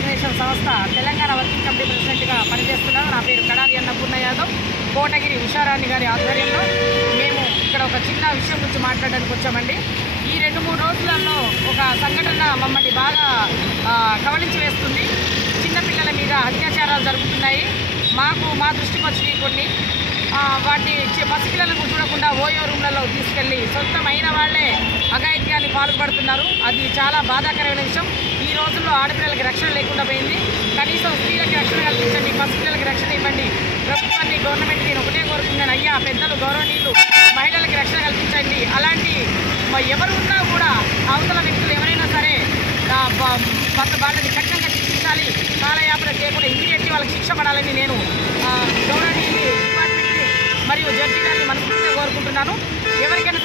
Foundation సంస్థ Telangana working committee ప్రెసిడెంట్గా పనిచేస్తున్నాను. నా పేరు కడారి అన్నపూర్ణ యాదవ్. కోటగిరి ఉషారాణి గారి ఆధ్వర్యంలో మేము ఇక్కడ ఒక చిన్న విషయం గురించి మాట్లాడడానికి వచ్చామండి. ఈ 2-3 రోజులలో ఒక సంఘటన మమ్మల్ని బాగా కవలించి వేస్తుంది. చిన్నపిల్లల మీద అత్యాచారాలు జరుగుతున్నాయి. మా దృష్టికి వచ్చినాయి కొన్ని. వాటిని పసిపిల్లలకు చూడకుండా ఓయో రూమ్లలో తీసుకెళ్ళి సొంతమైన వాళ్ళే అఘాయిత్యాన్ని పాల్పడుతున్నారు. అది చాలా బాధాకరమైన విషయం. ఈ రోజుల్లో ఆడపిల్లలకి రక్షణ లేకుండా పోయింది. కనీసం స్త్రీలకి రక్షణ కల్పించండి, పసిపిల్లలకి రక్షణ ఇవ్వండి. ప్రభుత్వాన్ని, గవర్నమెంట్ నేను ఒకటే కోరుతున్నాను. అయ్యా పెద్దలు, గౌరవనీయులు, మహిళలకి రక్షణ కల్పించండి. అలాంటి ఎవరు ఉన్నా కూడా అవతల వ్యక్తులు ఎవరైనా సరే వాళ్ళని కఠినంగా శిక్షించాలి. కాలయాపన చేయకుండా ఇమీడియట్లీ వాళ్ళకి శిక్ష పడాలని నేను గవర్నమెంట్ డిపార్ట్మెంట్ని మరియు జడ్జి గారిని మనస్ఫూర్తిగా కోరుకుంటున్నాను. ఎవరికైనా